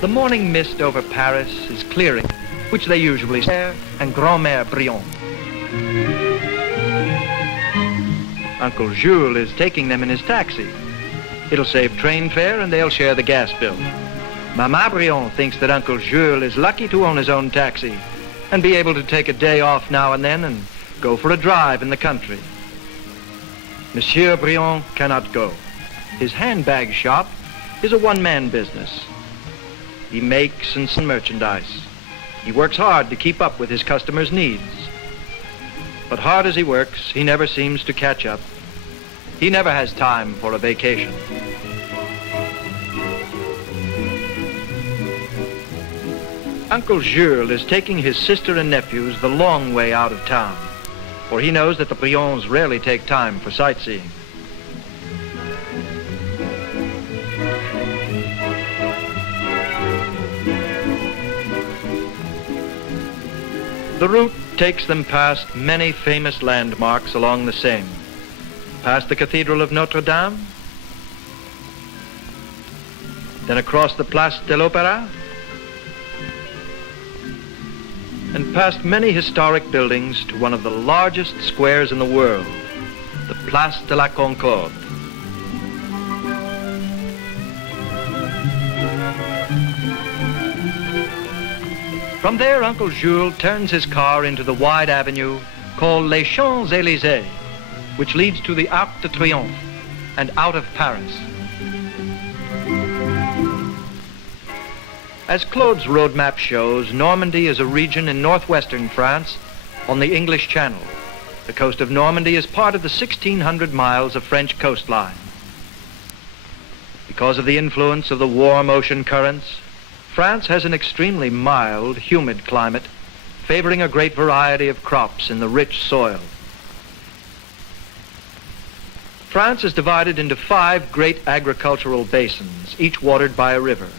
The morning mist over Paris is clearing, which they usually share, and Grand-Mère Brion. Uncle Jules is taking them in his taxi. It'll save train fare and they'll share the gas bill. Mama Brion thinks that Uncle Jules is lucky to own his own taxi and be able to take a day off now and then and go for a drive in the country. Monsieur Brion cannot go. His handbag shop is a one-man business. He makes and sells merchandise. He works hard to keep up with his customers' needs. But hard as he works, he never seems to catch up. He never has time for a vacation. Uncle Jules is taking his sister and nephews the long way out of town, for he knows that the Brions rarely take time for sightseeing. The route takes them past many famous landmarks along the Seine, past the Cathedral of Notre Dame, then across the Place de l'Opéra, and past many historic buildings to one of the largest squares in the world, the Place de la Concorde. From there, Uncle Jules turns his car into the wide avenue called Les Champs-Élysées, which leads to the Arc de Triomphe and out of Paris. As Claude's road map shows, Normandy is a region in northwestern France on the English Channel. The coast of Normandy is part of the 1,600 miles of French coastline. Because of the influence of the warm ocean currents, France has an extremely mild, humid climate, favoring a great variety of crops in the rich soil. France is divided into 5 great agricultural basins, each watered by a river.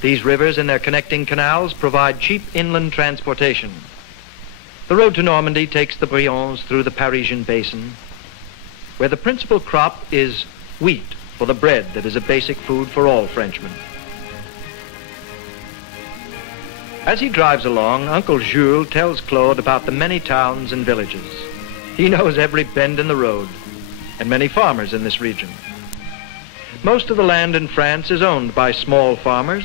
These rivers and their connecting canals provide cheap inland transportation. The road to Normandy takes the Brions through the Parisian basin, where the principal crop is wheat for the bread that is a basic food for all Frenchmen. As he drives along, Uncle Jules tells Claude about the many towns and villages. He knows every bend in the road, and many farmers in this region. Most of the land in France is owned by small farmers,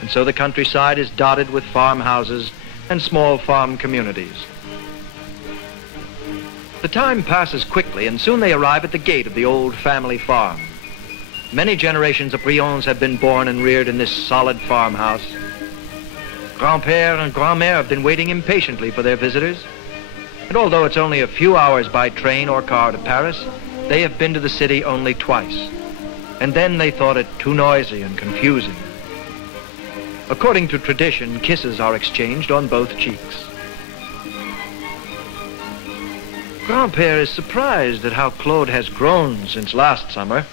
and so the countryside is dotted with farmhouses and small farm communities. The time passes quickly, and soon they arrive at the gate of the old family farm. Many generations of Brions have been born and reared in this solid farmhouse. Grand-père and grand-mère have been waiting impatiently for their visitors, and although it's only a few hours by train or car to Paris, they have been to the city only twice, and then they thought it too noisy and confusing. According to tradition, kisses are exchanged on both cheeks. Grand-père is surprised at how Claude has grown since last summer.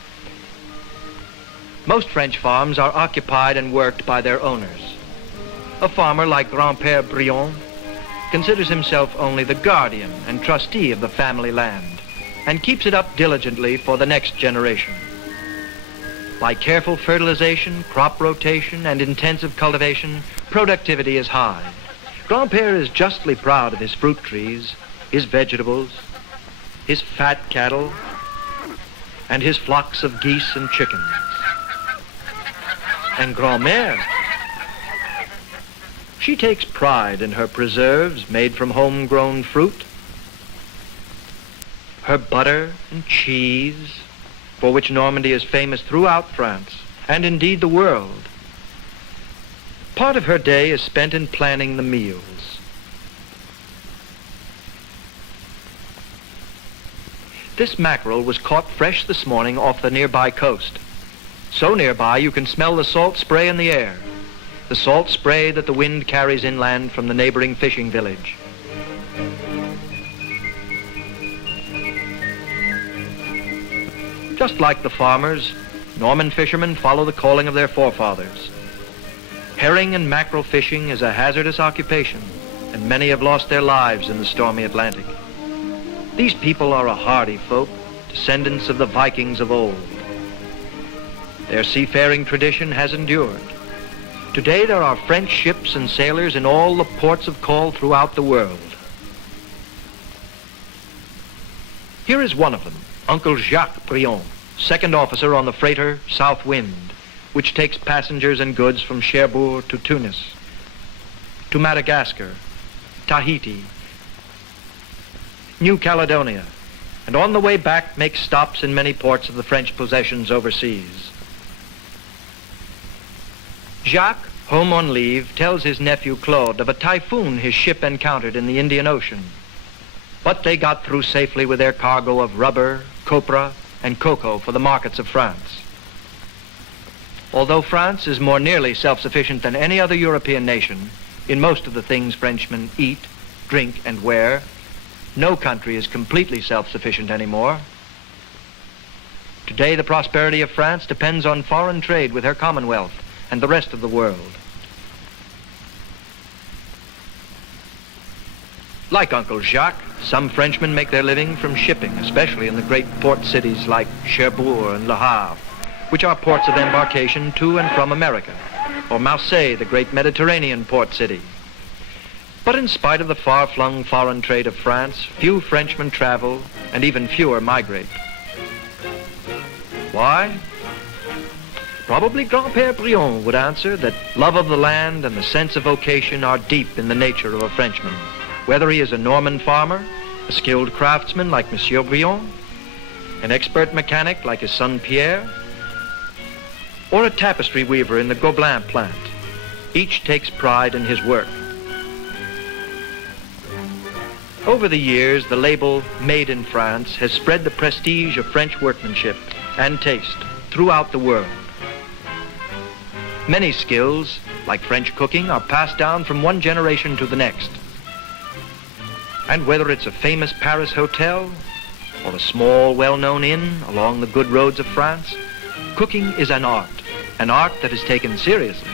Most French farms are occupied and worked by their owners. A farmer like Grand-père Brion considers himself only the guardian and trustee of the family land and keeps it up diligently for the next generation. By careful fertilization, crop rotation, and intensive cultivation, productivity is high. Grand-père is justly proud of his fruit trees, his vegetables, his fat cattle, and his flocks of geese and chickens. And grand-mère, she takes pride in her preserves made from homegrown fruit, her butter and cheese, for which Normandy is famous throughout France, and indeed the world. Part of her day is spent in planning the meals. This mackerel was caught fresh this morning off the nearby coast. So nearby you can smell the salt spray in the air. The salt spray that the wind carries inland from the neighboring fishing village. Just like the farmers, Norman fishermen follow the calling of their forefathers. Herring and mackerel fishing is a hazardous occupation, and many have lost their lives in the stormy Atlantic. These people are a hardy folk, descendants of the Vikings of old. Their seafaring tradition has endured. Today there are French ships and sailors in all the ports of call throughout the world. Here is one of them, Uncle Jacques Brion, second officer on the freighter South Wind, which takes passengers and goods from Cherbourg to Tunis, to Madagascar, Tahiti, New Caledonia, and on the way back makes stops in many ports of the French possessions overseas. Jacques, home on leave, tells his nephew Claude of a typhoon his ship encountered in the Indian Ocean. But they got through safely with their cargo of rubber, copra, and cocoa for the markets of France. Although France is more nearly self-sufficient than any other European nation in most of the things Frenchmen eat, drink, and wear, no country is completely self-sufficient anymore. Today, the prosperity of France depends on foreign trade with her Commonwealth and the rest of the world. Like Uncle Jacques, some Frenchmen make their living from shipping, especially in the great port cities like Cherbourg and Le Havre, which are ports of embarkation to and from America, or Marseille, the great Mediterranean port city. But in spite of the far-flung foreign trade of France, few Frenchmen travel, and even fewer migrate. Why? Probably Grand-Père Brion would answer that love of the land and the sense of vocation are deep in the nature of a Frenchman, whether he is a Norman farmer, a skilled craftsman like Monsieur Brion, an expert mechanic like his son Pierre, or a tapestry weaver in the Gobelin plant. Each takes pride in his work. Over the years, the label Made in France has spread the prestige of French workmanship and taste throughout the world. Many skills, like French cooking, are passed down from one generation to the next. And whether it's a famous Paris hotel or a small, well-known inn along the good roads of France, cooking is an art that is taken seriously.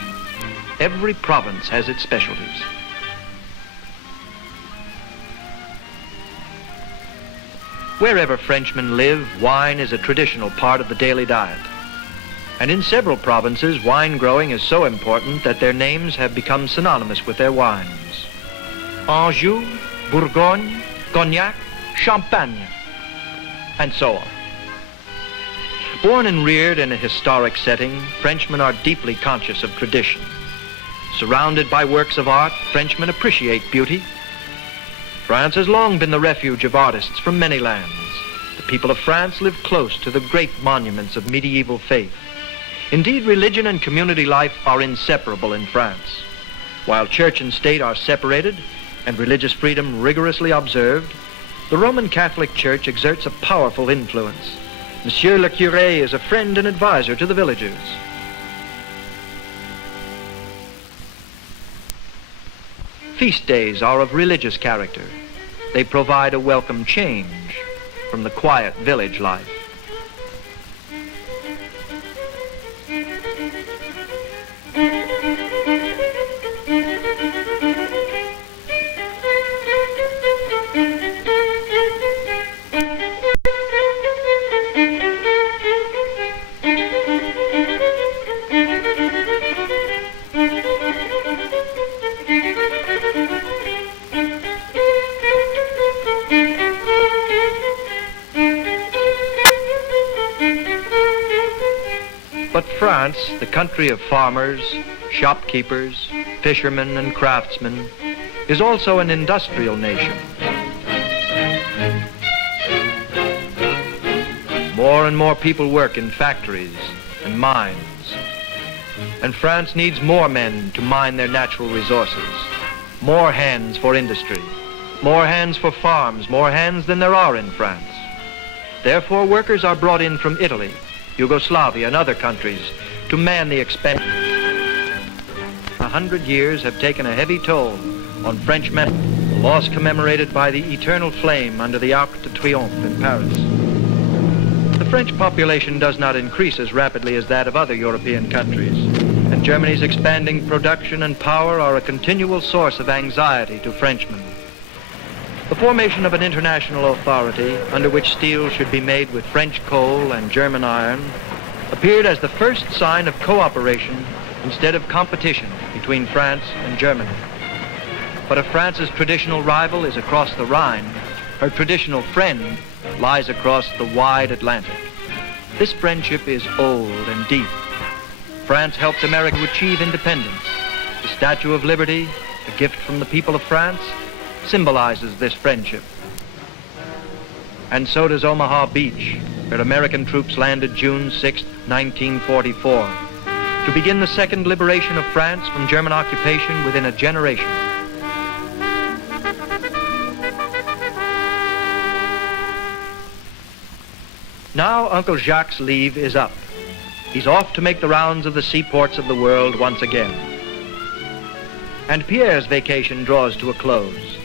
Every province has its specialties. Wherever Frenchmen live, wine is a traditional part of the daily diet. And in several provinces, wine growing is so important that their names have become synonymous with their wines. Anjou, Bourgogne, Cognac, Champagne, and so on. Born and reared in a historic setting, Frenchmen are deeply conscious of tradition. Surrounded by works of art, Frenchmen appreciate beauty. France has long been the refuge of artists from many lands. The people of France live close to the great monuments of medieval faith. Indeed, religion and community life are inseparable in France. While church and state are separated and religious freedom rigorously observed, the Roman Catholic Church exerts a powerful influence. Monsieur le Curé is a friend and advisor to the villagers. Feast days are of religious character. They provide a welcome change from the quiet village life. But France, the country of farmers, shopkeepers, fishermen, and craftsmen, is also an industrial nation. More and more people work in factories and mines. And France needs more men to mine their natural resources, more hands for industry, more hands for farms, more hands than there are in France. Therefore, workers are brought in from Italy, Yugoslavia, and other countries to man the expense. 100 years have taken a heavy toll on French men, the loss commemorated by the eternal flame under the Arc de Triomphe in Paris. The French population does not increase as rapidly as that of other European countries, and Germany's expanding production and power are a continual source of anxiety to Frenchmen. The formation of an international authority under which steel should be made with French coal and German iron appeared as the first sign of cooperation instead of competition between France and Germany. But if France's traditional rival is across the Rhine, her traditional friend lies across the wide Atlantic. This friendship is old and deep. France helped America achieve independence. The Statue of Liberty, a gift from the people of France, symbolizes this friendship. And so does Omaha Beach, where American troops landed June 6, 1944, to begin the second liberation of France from German occupation within a generation. Now Uncle Jacques' leave is up. He's off to make the rounds of the seaports of the world once again. And Pierre's vacation draws to a close.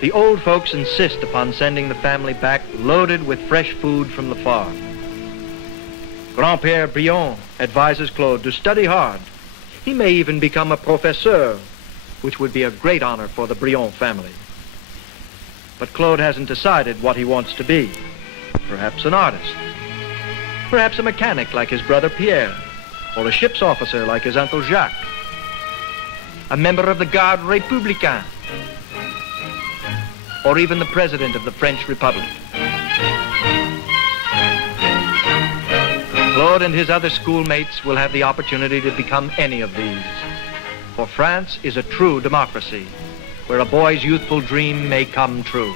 The old folks insist upon sending the family back loaded with fresh food from the farm. Grand-Père Brion advises Claude to study hard. He may even become a professeur, which would be a great honor for the Brion family. But Claude hasn't decided what he wants to be. Perhaps an artist. Perhaps a mechanic like his brother Pierre, or a ship's officer like his Uncle Jacques. A member of the Garde Républicaine, or even the president of the French Republic. Claude and his other schoolmates will have the opportunity to become any of these. For France is a true democracy, where a boy's youthful dream may come true.